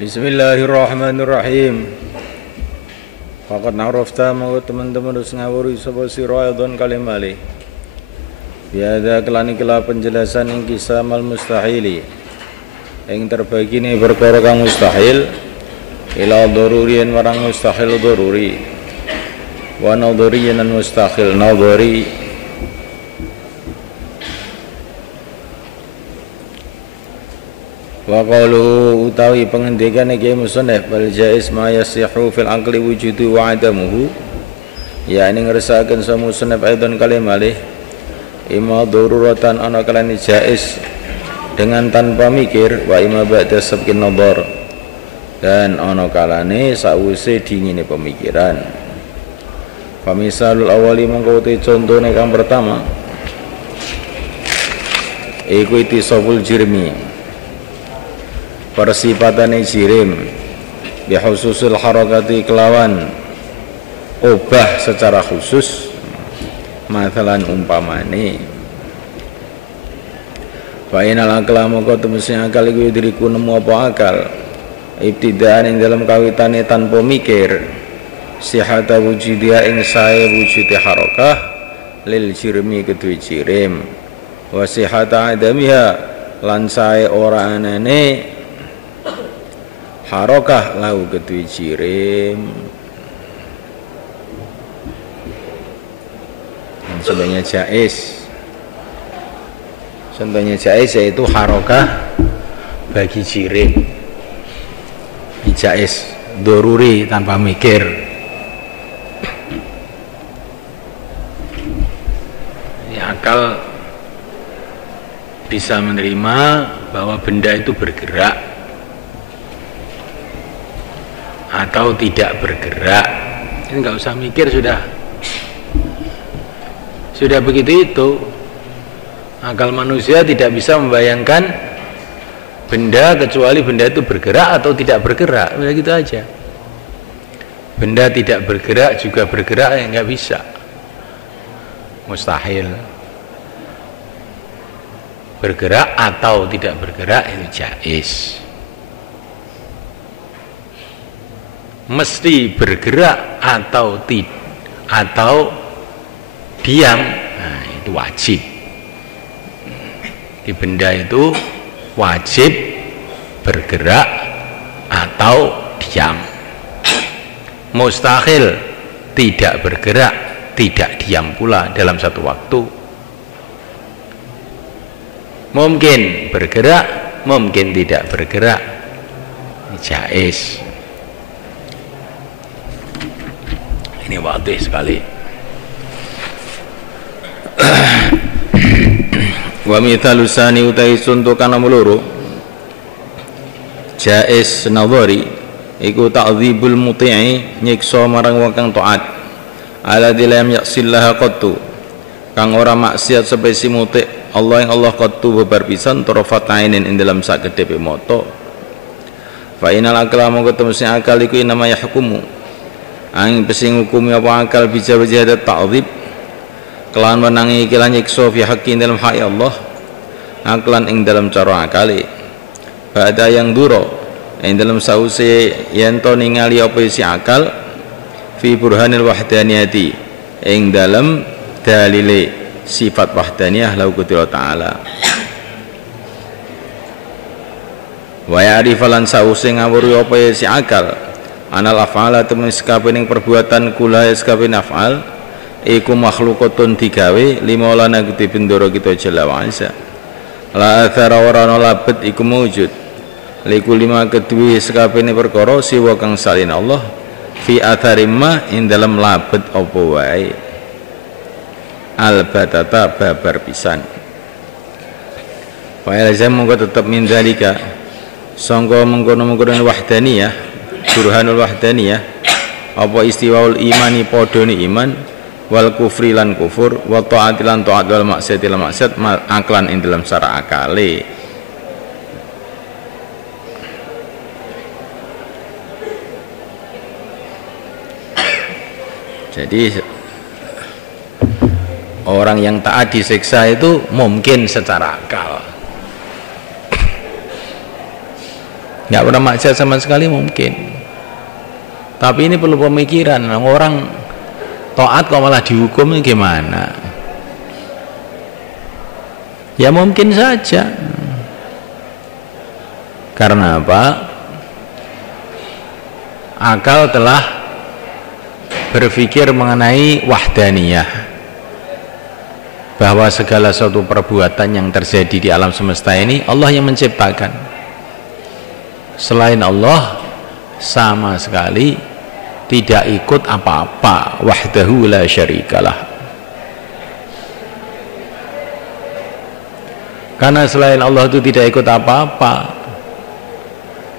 Bismillahirrahmanirrahim. Faqad narafta monggo teman-teman harus ngawuri sapa sira aidon kalimali. Biada kelani kela penjelasan ing kisah mal mustahili. Ing terbagi ni perkara kang mustahil ila daruriyan warang mustahil daruri. Wa nadhariyan mustahil nadhari. Wa qalu utawi pengendikan iki musannaf bal jaiz ma yasihu fil aqli wujudu wa adamuhu, ya ini ngersakaken sa musannaf aidon kalimalih imma daruratan ana kalane jaiz dengan tanpa mikir wa imma ba'da sabqin nadhar, dan ana kalane sawise dingine pemikiran. Famisalul awali mongko te contone kang pertama iku itisabul jirmi, persipatane jirim bihususul harakati kelawan obah secara khusus, mathalan umpamane fa inal aqla moko temesi akal iku diriku nemu apa akal ibtidaan ing dalam kawitane tanpa mikir sihata wujudia ing sae wujudi harakah lil jirmi kedue jirim wa sihata adamiha lan sae ora anane harakah lau kedui jirim. Contohnya jaiz. Contohnya jaiz yaitu harakah bagi jirim. Jaiz doruri tanpa mikir. Ya, akal bisa menerima bahwa benda itu bergerak atau tidak bergerak. Ini nggak usah mikir, sudah begitu itu. Akal manusia tidak bisa membayangkan benda kecuali benda itu bergerak atau tidak bergerak, udah gitu aja. Benda tidak bergerak juga bergerak, ya nggak bisa, mustahil. Bergerak atau tidak bergerak itu jaiz. Mesti bergerak atau diam, nah itu wajib. Di benda itu wajib bergerak atau diam. Mustahil tidak bergerak, tidak diam pula dalam satu waktu. Mungkin bergerak, mungkin tidak bergerak, jaiz. Ini wadih sekali. Wa mithalusani utai contoh kana muluru jaiz nadhari iku ta'dzibul muti'i, nyiksa marang wong kang taat ala dilam yaksillaha qattu, kang ora maksiat sepesi muti' Allah yang Allah qattu bebar pisan tarafat ainin ing dalam sakedhepe mata. Fa inal aqla mongko temesi akal iku namanya hukumu angin pesing hukumi apa akal bisa berjadat ta'zib kelan menangi ikilah nyiksa fi haqqin dalam hak Allah aklan ing dalam cara akali ba'da yang duro ing dalam sause yen to ningali apa isi akal fi burhanil wahdaniyati ing dalam dalile sifat wahdaniyah lahu ta'ala wa ya'rifalan sause ngawuri apa isi akal anal af'ala temen sekabening perbuatan kula sekabening af'al iku makhlukatun digawe limolana gede bendoro kita jalla wa azza la athara warana labet iku mawujud liku lima kedui sekabening perkara siwa kang salin Allah fi atharimma ing dalam labet apa wae albatata babar pisan fa ilzam mongko tetep min zalika sangka mengkono-mengkono wahdaniyah burhanul wahdaniyah apa istiwaul imani podoni iman wal kufri lan kufur wa ta'ati lan ta'at wal maksiati lan maksiat aklan ing dalam cara akale. Jadi orang yang taat disiksa itu mungkin secara akal, nggak pernah maksiat sama sekali mungkin. Tapi ini perlu pemikiran, orang taat kok malah dihukum, ini gimana? Ya mungkin saja. Karena apa? Akal telah berpikir mengenai wahdaniyah, bahwa segala suatu perbuatan yang terjadi di alam semesta ini Allah yang menciptakan. Selain Allah sama sekali tidak ikut apa-apa. Wahdahu la syarikalah. Karena selain Allah itu tidak ikut apa-apa,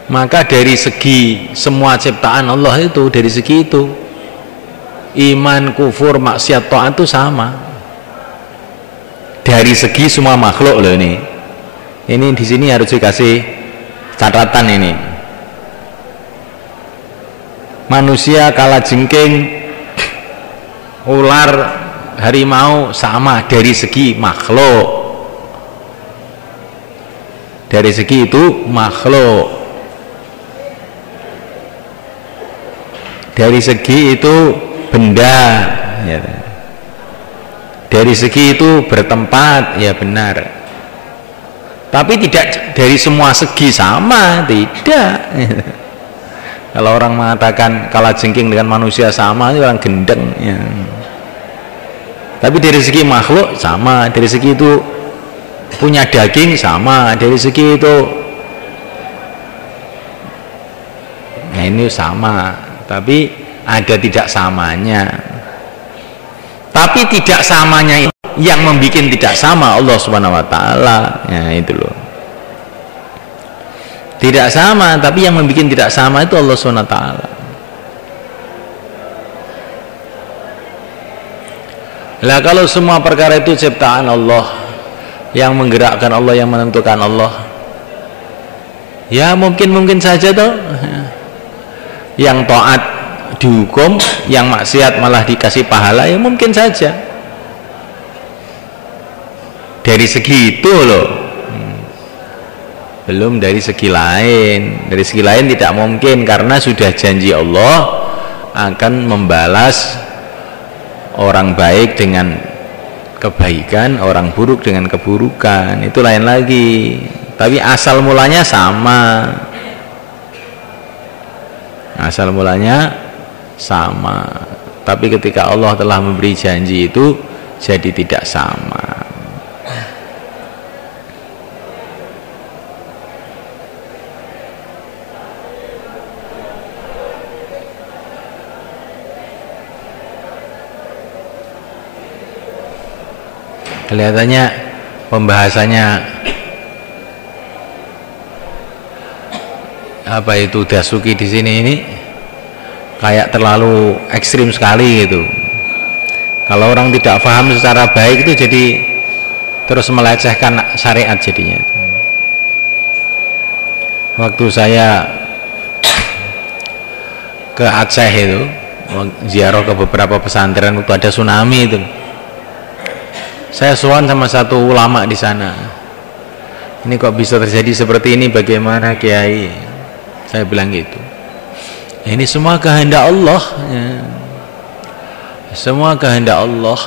maka dari segi semua ciptaan Allah itu, dari segi itu iman, kufur, maksiat, taat itu sama. Dari segi semua makhluk loh ini. Ini di sini harus dikasih catatan ini. Manusia, kalajengking, ular, harimau sama dari segi makhluk. Dari segi itu makhluk. Dari segi itu benda, ya. Dari segi itu bertempat, ya benar. Tapi tidak dari semua segi sama, tidak. Kalau orang mengatakan kalajengking dengan manusia sama, itu orang gendeng, ya. Tapi dari segi makhluk sama, dari segi itu punya daging sama, dari segi itu, nah ini sama. Tapi ada tidak samanya. Tapi tidak samanya yang membuat tidak sama Allah Subhanahu wa taala. Ya itu loh. Tidak sama, tapi yang membuat tidak sama itu Allah Subhanahu wa taala. Lah kalau semua perkara itu ciptaan Allah, yang menggerakkan Allah, yang menentukan Allah, ya mungkin saja toh. Yang taat dihukum, yang maksiat malah dikasih pahala, ya mungkin saja. Dari segi itu loh. Belum dari segi lain. Dari segi lain tidak mungkin, karena sudah janji Allah akan membalas orang baik dengan kebaikan, orang buruk dengan keburukan. Itu lain lagi. Tapi asal mulanya sama. Asal mulanya sama, tapi ketika Allah telah memberi janji itu jadi tidak sama. Kelihatannya pembahasannya apa itu Dasuki di sini ini kayak terlalu ekstrim sekali gitu. Kalau orang tidak paham secara baik itu jadi terus melecehkan syariat jadinya. Waktu saya ke Aceh itu ziarah ke beberapa pesantren waktu ada tsunami itu, saya sowan sama satu ulama di sana. Ini kok bisa terjadi seperti ini, bagaimana Kiai? Saya bilang gitu. Ini semua kehendak Allah, ya. Semua kehendak Allah.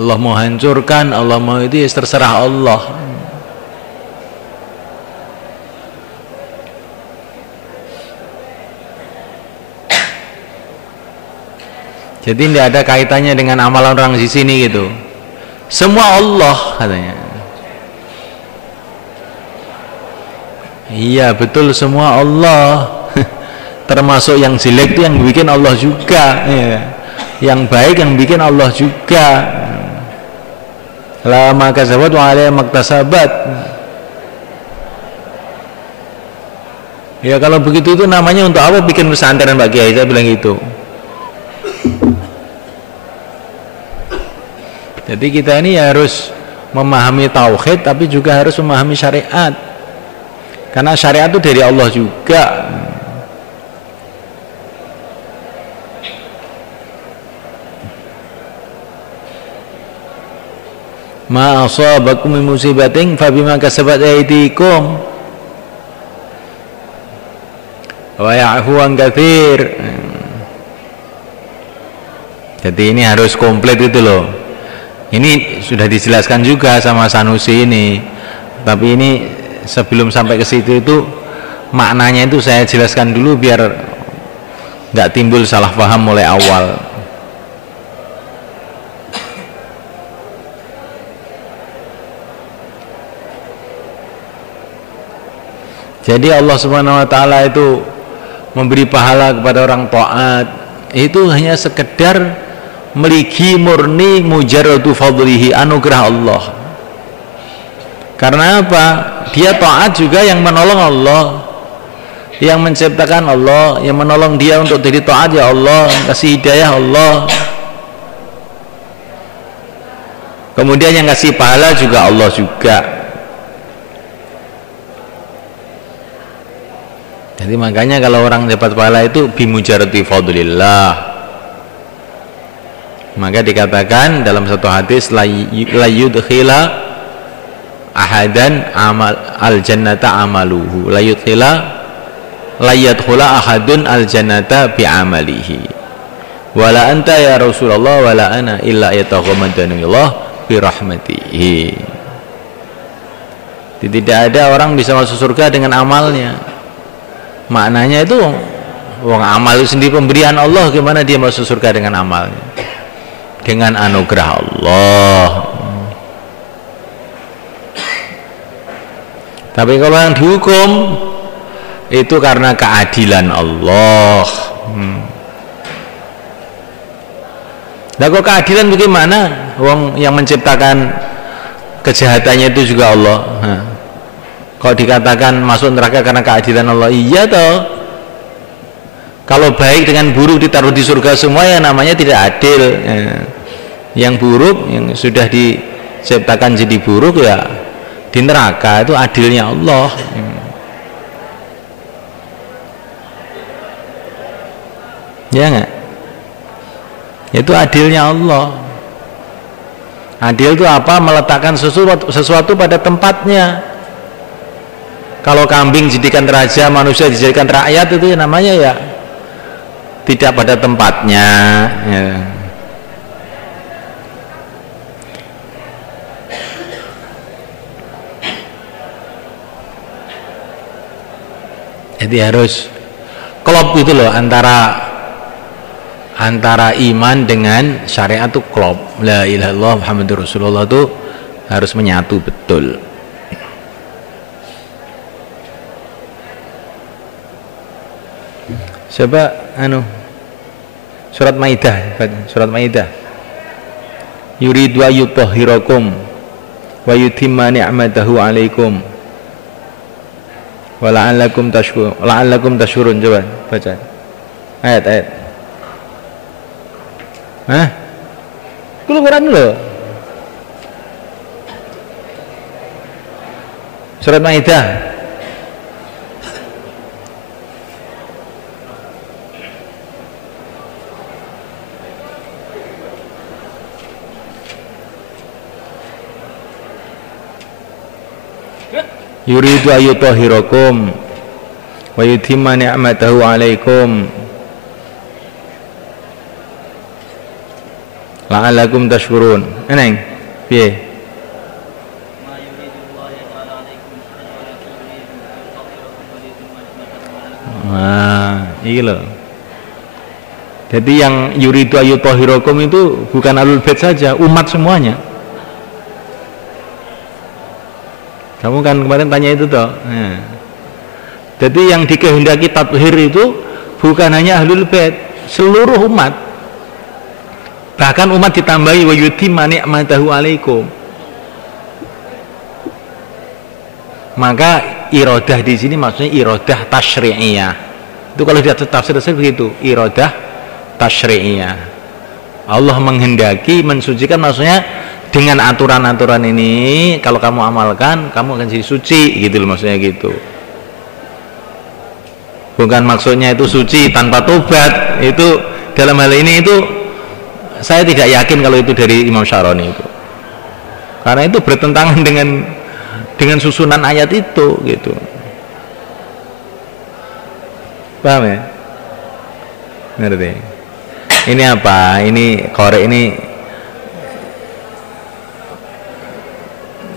Allah mau hancurkan, Allah mau itu, ya terserah Allah. Jadi tidak ada kaitannya dengan amalan orang di sini gitu. Semua Allah katanya. Iya betul, semua Allah. Termasuk yang jelek itu yang bikin Allah juga, ya. Yang baik yang bikin Allah juga. La ma kasabat wa alaiha maktasabat. Ya kalau begitu itu namanya untuk apa bikin pesantren Pak Kiai? Saya bilang gitu. Jadi kita ini harus memahami tauhid, tapi juga harus memahami syariat. Karena syariat itu dari Allah juga. ma asabakum min musibatin fabima kasabat aydikum wa ya'fu an katsir. Jadi ini harus komplit itu loh. Ini sudah dijelaskan juga sama Sanusi ini. Tapi ini sebelum sampai ke situ itu maknanya itu saya jelaskan dulu biar nggak timbul salah paham mulai awal. Jadi Allah Subhanahu wa taala itu memberi pahala kepada orang taat itu hanya sekedar meligi murni mujarradu fadlihi, anugerah Allah. Karena apa? Dia taat juga yang menolong Allah, yang menciptakan Allah, yang menolong dia untuk jadi taat ya Allah, kasih hidayah Allah. Kemudian yang kasih pahala juga Allah juga. Jadi makanya kalau orang dapat pahala itu bimujarradi fadlillah. Maka dikatakan dalam satu hadis la yudkhila ahadan amal al jannata amaluhu la yadkhula ahadun al jannata bi amalihi wala anta ya Rasulullah wala ana illa yataghammadani Allah bi rahmatihi. Tidak ada orang bisa masuk surga dengan amalnya. Maknanya itu wong amal itu sendiri pemberian Allah, gimana dia masuk surga dengan amalnya? Dengan anugerah Allah. Tapi kalau yang dihukum itu karena keadilan Allah. Nah kok keadilan bagaimana? Wong yang menciptakan kejahatannya itu juga Allah. Kalau dikatakan masuk neraka karena keadilan Allah, iya toh. Kalau baik dengan buruk ditaruh di surga semua ya namanya tidak adil. Yang buruk yang sudah diciptakan jadi buruk ya di neraka, itu adilnya Allah. Ya enggak? Itu adilnya Allah. Adil itu apa? Meletakkan sesuatu pada tempatnya. Kalau kambing dijadikan raja, manusia dijadikan rakyat, itu namanya ya tidak pada tempatnya ya. Jadi harus klop gitu loh antara iman dengan syariat itu klop. La ilaha illallah Muhammadur Rasulullah itu harus menyatu betul. Coba surat Maidah, surat Maidah. Yuridu ayyutahhirakum wa yutimma ni'matahu 'alaikum wa la'allakum tashkurun. Coba baca ayat-ayat. Quran dulu. Surat Maidah. Yuridu ayyutahhirakum wa yutimma ni'matahu 'alaikum la'allakum tashkurun. Eneng piye? Iki lho. Jadi yang yuridu ayyutahhirakum itu bukan alul bait saja, umat semuanya. Kamu kan kemarin tanya itu toh. Jadi yang dikehendaki tathhir itu bukan hanya ahlul bait, seluruh umat. Bahkan umat ditambahi wa yutimma ni'matahu 'alaikum. Maka iradah di sini maksudnya iradah tasyri'iyah. Itu kalau di tafsir begitu, iradah tasyri'iyah. Allah menghendaki mensucikan, maksudnya dengan aturan-aturan ini kalau kamu amalkan kamu akan jadi suci gitu loh, maksudnya gitu. Bukan maksudnya itu suci tanpa tobat. Itu dalam hal ini itu saya tidak yakin kalau itu dari Imam Syaroni itu. Karena itu bertentangan dengan susunan ayat itu gitu. Paham ya? Ngerti? Ini apa? Ini korek ini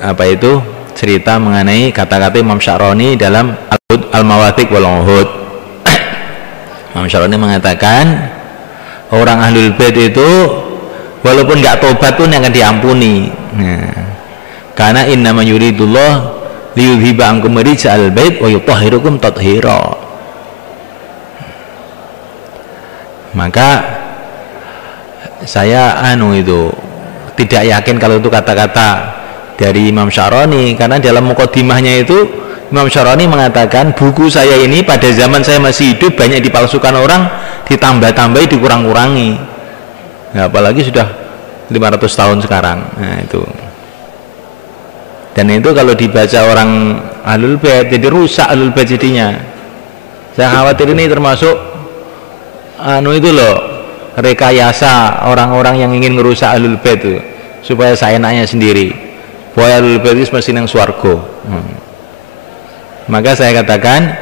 apa itu? Cerita mengenai kata-kata Imam Sya'rani dalam Al-Mawathiq wal Uhud. Imam Sya'rani mengatakan orang Ahlul Bait itu walaupun nggak tobat pun akan diampuni. Nah, karena innama yuridullah liyudhiba ankum rijal bait wa yutahhirukum tathira. Maka saya itu tidak yakin kalau itu kata-kata dari Imam Sya'rani, karena dalam muqaddimahnya itu Imam Sya'rani mengatakan buku saya ini pada zaman saya masih hidup banyak dipalsukan orang, ditambah-tambahi, dikurang-kurangi. Nah, apalagi sudah 500 tahun sekarang. Nah, itu. Dan itu kalau dibaca orang Ahlul Bait jadi rusak Ahlul Bait jadinya. Saya khawatir ini termasuk itu loh, rekayasa orang-orang yang ingin merusak Ahlul Bait itu supaya seenaknya sendiri. Bahwa Ahlul Bait itu mesti nang swarga. Maka saya katakan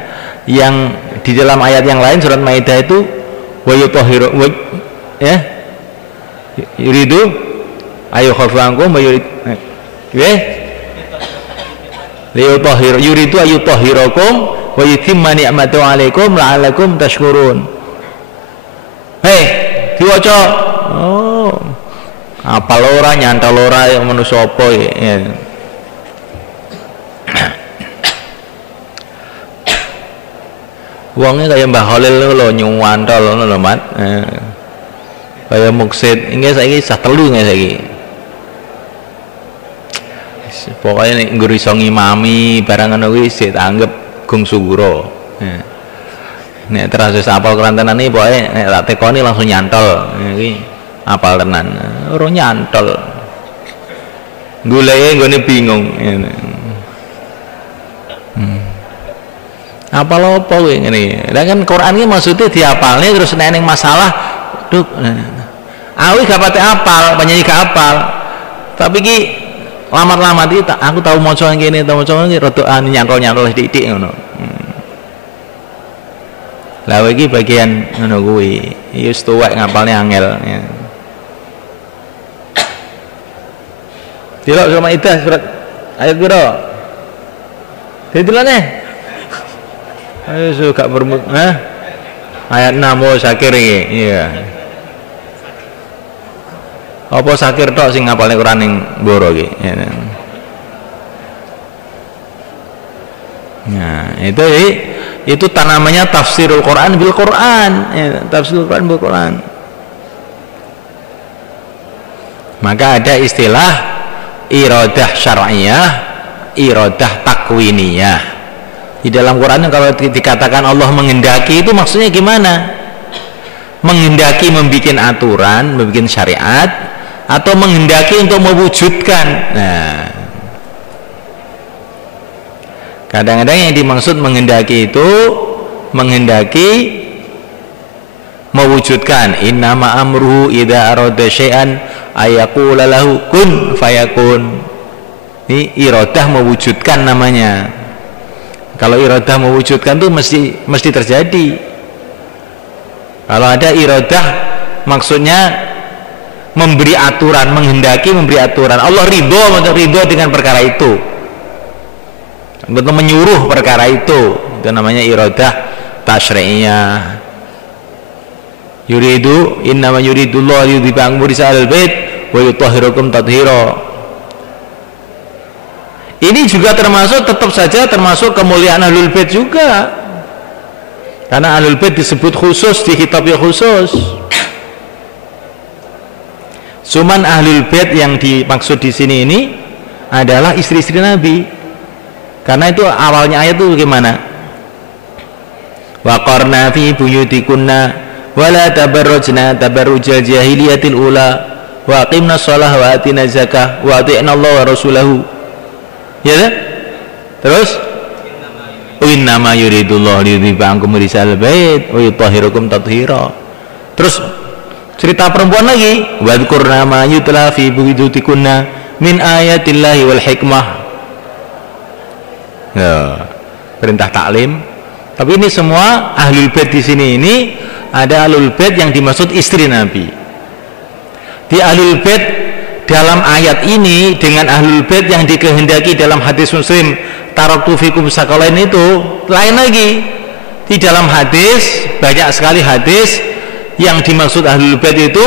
yang di dalam ayat yang lain surat Maidah itu wa yutahhiru ya yuridu ayu khafankum wa yurid liyutahhir yuridu ayutahhirakum wa yutimma ni'matahu 'alaikum la'allakum tashkurun. Hei diwaca apal ora nyantol ora yang manusa apa ya. Wongnya kayak Mbah Khalil lho nyuwantol ngono lho Mat. Kayak muksid iki saiki sah telu nggih saiki. Pokoknya nek nggur iso ngimami barang ngono kuwi sik anggap gung suguro. Nek terus apal Quran tenan iki pokoke nek tak tekoni langsung nyantol. Iki apal tenan. Ora nyantol. Goleke nggone bingung. Apal apa kowe ngene. Lah kan Quran iki maksudnya diapalne terus nek ning masalah duk. Awi gak pate apal, penyanyi gak apal. Tapi ki lamar-lamar iki aku tahu maca ngene, tahu maca ngene rada nyantol-nyantol sithik ngono. Lah iki bagian ngono kuwi. Iki wis tuwek ngapalne angel. Tilok sama Maidah surat ayat piro? Didelane. Ayo suka bermut, ayat 6 Sakir iki. Iya. Apa Sakir tok sing ngapalne Quran ning Mboro iki. Nah, itu namanya tafsirul Quran bil Quran. Tafsirul Quran bil Quran. Maka ada istilah iradah syar'iyah, iradah takwiniyah. Di dalam Quran kalau dikatakan Allah menghendaki itu maksudnya gimana? Menghendaki membuat aturan, membuat syariat, atau menghendaki untuk mewujudkan. Nah, kadang-kadang yang dimaksud menghendaki itu menghendaki mewujudkan. Innama amruhu idza arada syai'an ayaqula lahu kun fayakun. Ini iradah mewujudkan namanya. Kalau iradah mewujudkan itu mesti terjadi. Kalau ada iradah maksudnya memberi aturan, menghendaki memberi aturan. Allah ridho dengan perkara itu. Betul menyuruh perkara itu. Itu namanya iradah tasyri'iyah. Yuridu innama yuridullah yudhiba ankum rijal bait wa yutahhirukum tathira. Ini juga tetap saja termasuk kemuliaan Ahlul Bait juga. Karena Ahlul Bait disebut khusus di kitabnya khusus. Cuman Ahlul Bait yang dimaksud di sini ini adalah istri-istri Nabi. Karena itu awalnya ayat itu bagaimana? Wa qarna fi buyutikunna wa la tabarrujna tabarrujal jahiliyatil ula wa aqimna shalah wa atina zakah wa ati'na Allah wa rasulahu. Ya kan? Terus innama yuridullah liyudhiba ankum rijal bait wa yutahhirukum tathira. Terus cerita perempuan lagi, wadhkurna ma yutla fi buyutikunna min ayatillahi wal hikmah. Ya, perintah taklim. Tapi ini semua ahlul bait di sini ini ada ahlul bait yang dimaksud istri Nabi. Di ahlul bait dalam ayat ini dengan ahlul bait yang dikehendaki dalam hadis Muslim taraktu fikum sakalain itu lain lagi. Di dalam hadis banyak sekali hadis yang dimaksud ahlul bait itu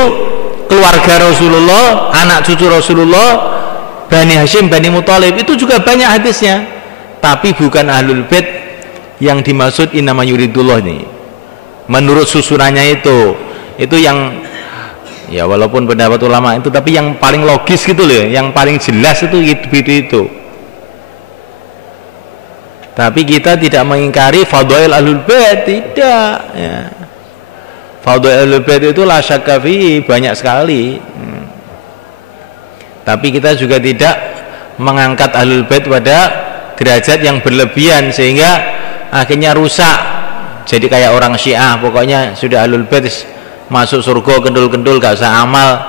keluarga Rasulullah, anak cucu Rasulullah, Bani Hashim, Bani Muthalib, itu juga banyak hadisnya. Tapi bukan ahlul bait yang dimaksud innama yuridullah ini. Menurut susunannya itu yang ya walaupun pendapat ulama itu, tapi yang paling logis gitu loh, yang paling jelas itu. Tapi kita tidak mengingkari fadhail ahlul bait, tidak ya. Fadhail ahlul bait itu la syakka fi, banyak sekali. Tapi kita juga tidak mengangkat ahlul bait pada derajat yang berlebihan sehingga akhirnya rusak. Jadi kayak orang Syiah, pokoknya sudah ahlul bait masuk surga kendul-kendul gak usah amal.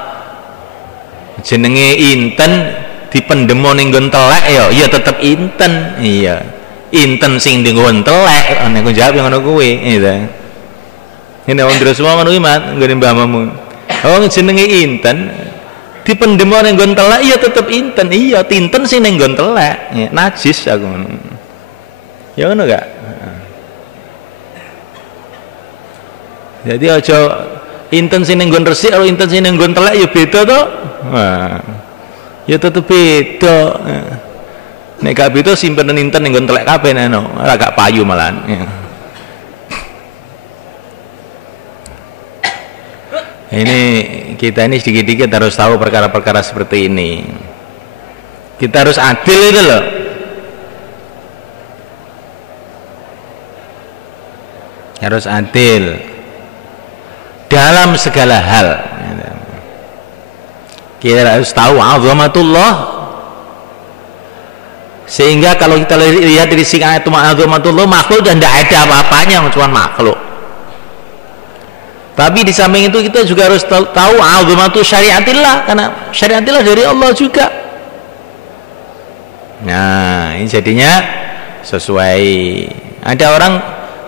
Jenenge inten dipendemo ning nggon telek ya tetep inten. Iya. Inten sing di nggon telek, nek aku jawab yang ngono kuwi, gitu. Ini wong terus semua ngono kuwi mat, nggone mbahmu. Wong jenenge inten dipendemo ning nggon telek ya tetep inten. Iya, tinten sing ning nggon telek. Ya, najis aku ngono. Ya ngono gak? Jadi aja inten sing ning nggon resik karo inten sing ning nggon telek ya beda to. Wah. Ya tetep beda. Nek gak beda simpen inten ning nggon telek kabeh neno, ora gak payu malahan. Ya. Ini kita ini sedikit-sedikit harus tahu perkara-perkara seperti ini. Kita harus adil itu loh. Harus adil dalam segala hal. Kita harus tahu azamatullah. Sehingga kalau kita lihat dari sisi ayat azamatullah, makhluk dan tidak ada apa-apanya, cuma makhluk. Tapi di samping itu kita juga harus tahu azamatu syariatillah, karena syariatillah dari Allah juga. Nah, ini jadinya sesuai. Ada orang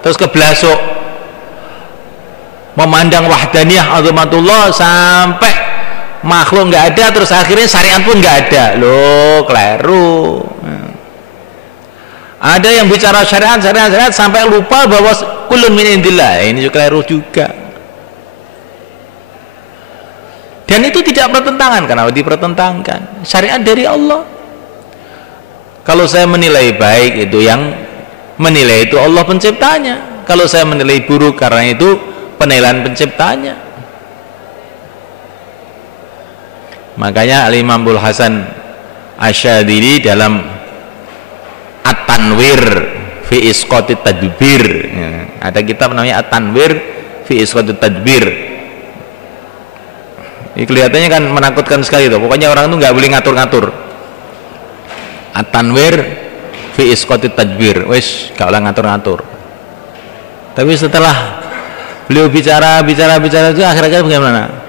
terus keblasuk memandang wahdaniyah azamatullah sampai makhluk nggak ada, terus akhirnya syariat pun nggak ada. Loh, keliru. Ada yang bicara syariat sampai lupa bahwa kullun min indillah. Ini juga keliru juga. Dan itu tidak bertentangan. Karena dipertentangkan syariat dari Allah. Kalau saya menilai baik, itu yang menilai itu Allah penciptanya. Kalau saya menilai buruk, karena itu penilaian penciptanya. Makanya Al-Imam Abul Hasan Asyadili dalam At-Tanwir fi Isqatit Tadbir, ya, ada kitab namanya At-Tanwir fi Isqatit Tadbir. Ini kelihatannya kan menakutkan sekali tuh. Pokoknya orang itu nggak boleh ngatur-ngatur. At-Tanwir fi Isqatit Tadbir, wes gak boleh ngatur-ngatur. Tapi setelah beliau bicara itu akhir-akhir bagaimana?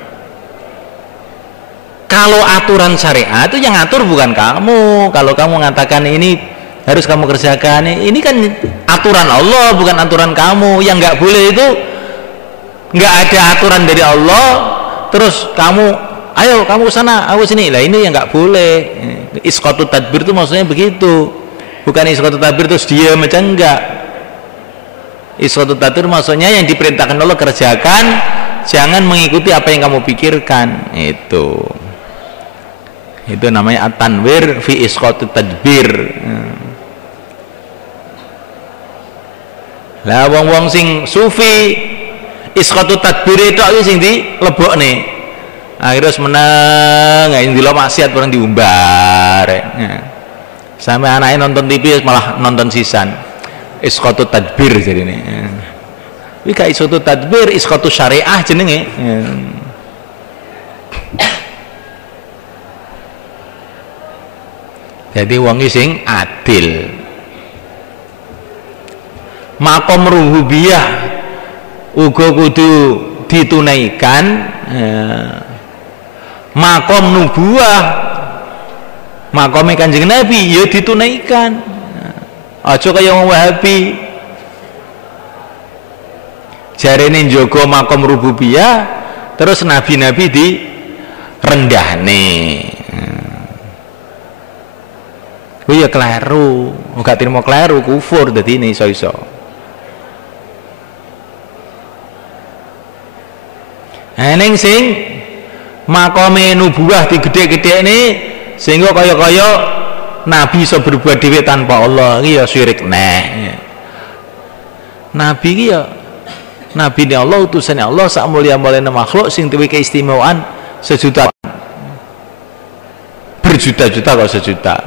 Kalau aturan syariat itu yang ngatur bukan kamu. Kalau kamu mengatakan ini harus kamu kerjakan, ini kan aturan Allah, bukan aturan kamu. Yang nggak boleh itu nggak ada aturan dari Allah, terus kamu ayo kamu sana, aku sini. Lah ini yang nggak boleh. Isqatut tadbir itu maksudnya begitu, bukan isqatut tadbir terus dia macam enggak. Isqatut tadbir maksudnya yang diperintahkan Allah kerjakan, jangan mengikuti apa yang kamu pikirkan. Itu namanya at-tanwir fi isqatut tadbir. Lah wong-wong sing sufi isqatut tadbir itu sing dilebokne. Akhirnya menang, yang dilok maksiat orang diumbar. Sampai anaknya nonton TV malah nonton sisan. Isqatut tadbir jadi ini. Iki gak isqatut tadbir, isqatut syariah jenenge. Jadi wong sing adil. Makom rububiyah uga kudu ditunaikan. Makom nubuwah makome Kanjeng Nabi ya ditunaikan. Aja kaya wong Wahabi jarene njaga makom rububiyah terus nabi-nabi di rendahne. Kuwi ya kleru, gak trimo kleru, kufur dadi ini iso-iso. Eneng sing makome nubuwah digedhe-gedhekne sehingga kaya-kaya nabi iso berbuat dhewe tanpa Allah, iki ya syirik neh. Nabi iki ya nabi ni Allah, utusan Allah, sak mulia-muliane makhluk sing duwe keistimewaan sejuta berjuta-juta kok sejuta.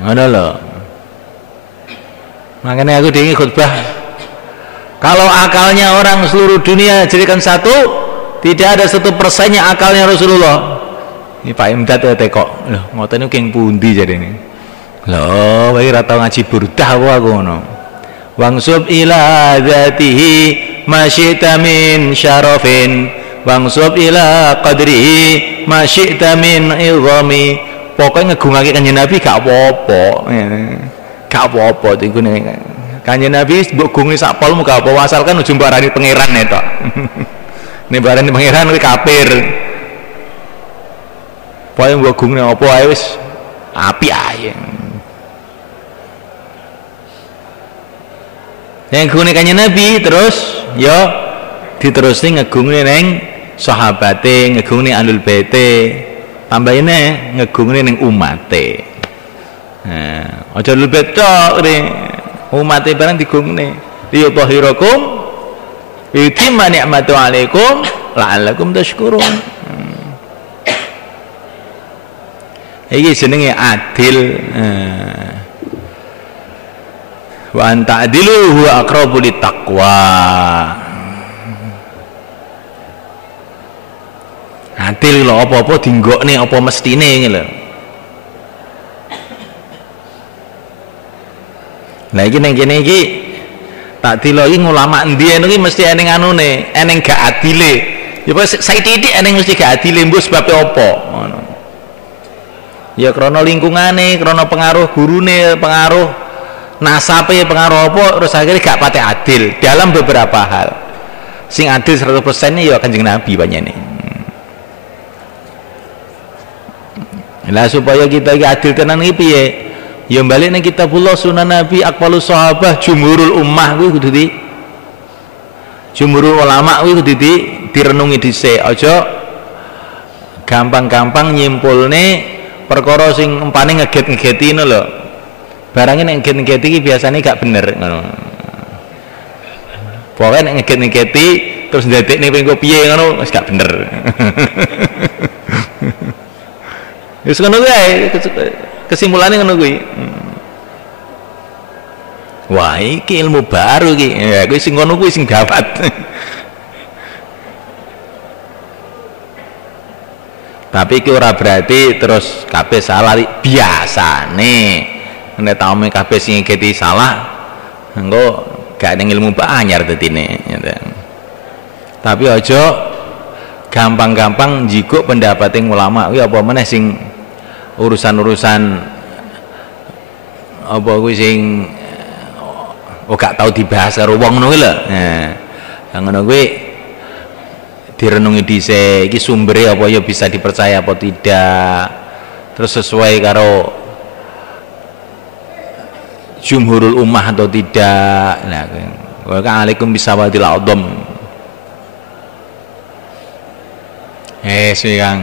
Ngono lho. Makanya aku dengi khutbah, kalau akalnya orang seluruh dunia jadikan satu, tidak ada 1% akalnya Rasulullah. Ini Pak Imdad ya tekok. Loh, ngoten niku keng pundi jarene. Loh, wae ra tau ngaji burdah aku ngono. Wangsub ila dzatihi masyita min syarafin, wangsub ila qadrihi masyita min izami. Pokoknya ngegungake Kanjeng Nabi gak apa-apa. Gak apa-apa iku nek Kanjeng Nabi mbok gungi sak polmu gak apa-apa asalkan ujung barani pangeran tok. Nek barani pangeran kuwi kafir. Pokoke mbok gungi apa ae wis apik ae. Yang ngegungne Kanjeng Nabi terus ya diterusi ngegungne ning sahabate, ngegungne ahlul baite. Tambahinnya ngegungne ning umate. Nah, aja ahlul bait tok umate barang digungne. Liyutahhirakum yutimma ni'matu 'alaikum la'allakum tashkurun. Iki jenenge adil. Wa anta adilu huwa aqrabu littaqwa. Adil lho, apa-apa dinggokne apa mestine lho. Lah iki ning kene iki tak diloki ulama endi iki mesti eneng anune, eneng gak adile. Ya wis saithik eneng mesti gak adile, mbok sebab apa ngono. Ya krana lingkungane, krana pengaruh gurune, pengaruh nasabe, pengaruh apa terus akhirnya gak pate adil dalam beberapa hal. Sing adil 100% ya Kanjeng Nabi panjenengan. Lah supaya kita iki adil tenan iki piye? Ya balik nang kitabullah sunan Nabi aqwalus sahabah jumhurul ummah kuwi kudu di jumhurul ulama kuwi kudu direnungi dhisik. Aja gampang-gampang nyimpulne perkara sing umpane ngeget-ngegeti ngono lho. Barangnya nek ngeget-ngegeti iki biasane gak bener ngono. Pokoke nek ngeget-ngegeti terus ndadekne pengko piye ngono wis gak bener. Wis ngono kuwi kesimpulannya ngono kuwi. Wah, iki ilmu baru iki. Ya kuwi sing ngono kuwi sing gawat. Tapi iki ora berarti terus kabeh salah biasane. Nek taume kabeh sing ngeketi salah, engko gak ada ilmu anyar dadine. Tapi aja gampang-gampang jikuk pendapating ulama kuwi apa meneh sing urusan-urusan apa kuwi sing gak tau dibahas karo wong ngono kuwi lho. Nah, ngono kuwi direnungi dhisik iki sumbere apa ya bisa dipercaya apa tidak. Terus sesuai karo jumhurul ummah atau tidak. Nah, waalaikum bisawadil a'dham. Kang